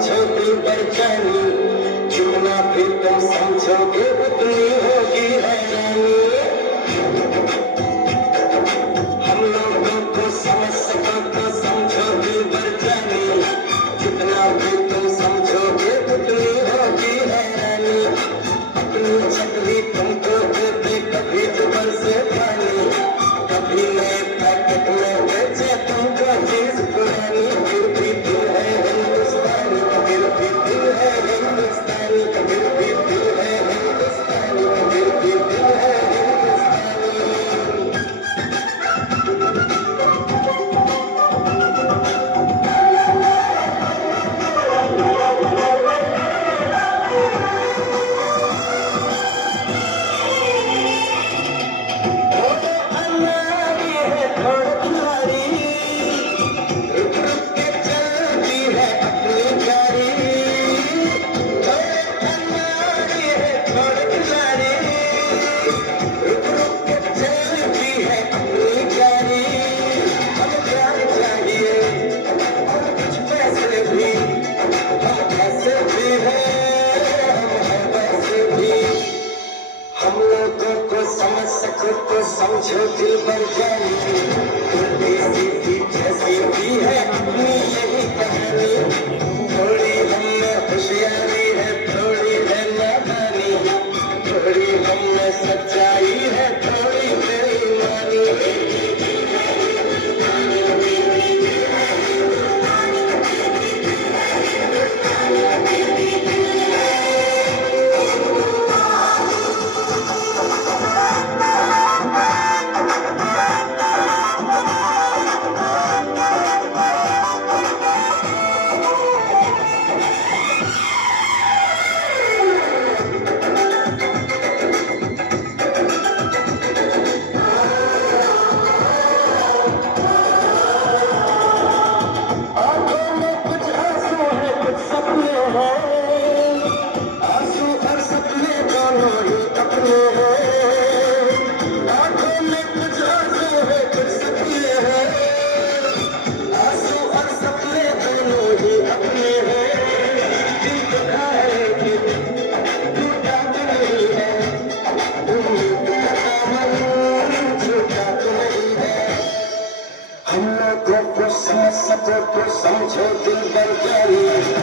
समझो दिल बेचैनी, जितना भी तुम समझोगे उतनी होगी हैरानी। हम लोगों को समझ सको तो समझो दिल बेचैनी, जितना भी तुम समझोगे उतनी होगी हैरानी। अपनी छतरी तुमको देते कभी जुबान से पानी, कभी नए पैकेट में बेचे तुमको चीज पुरानी। फिर भी दिल है हिंदुस्तानी, फिर भी दिल है हिंदुस्तानी, फिर भी दिल है हिंदुस्तानी, फिर भी दिल है हिंदुस्तानी। थोड़े अनाड़ी है थोड़े खिलाड़ी, रुक रुक के चलती है अपनी गाड़ी। थोड़े अनाड़ी है थोड़े खिलाड़ी, रुक रुक के चलती है अपनी गाड़ी। हम प्यार चाहिए और कुछ पैसे भी, हम ऐसे भी हैं, हम वैसे भी। हम लोगों को समझ सको तो समझो दिल बेचैनी, उल्टी सीधी जैसी भी है अपनी यही कहानी। थोड़ी हम में होशियारी है, थोड़ी है नादानी, थोड़ी हम में सच्चाई है, थोड़ी बेईमानी। आंखों में कुछ आंसू है कुछ सपने हैं, आंसू और सपने दोनों ही अपने हैं। आंखों में कुछ आंसू है कुछ सपने हैं, आंसू और सपने दोनों ही अपने हैं। दिल दुखा है कि टूटा तो नहीं है, उम्मीद का दामन झूठा तो नहीं है। हम लोगों को समझ सको तो समझो दिल बेचैनी।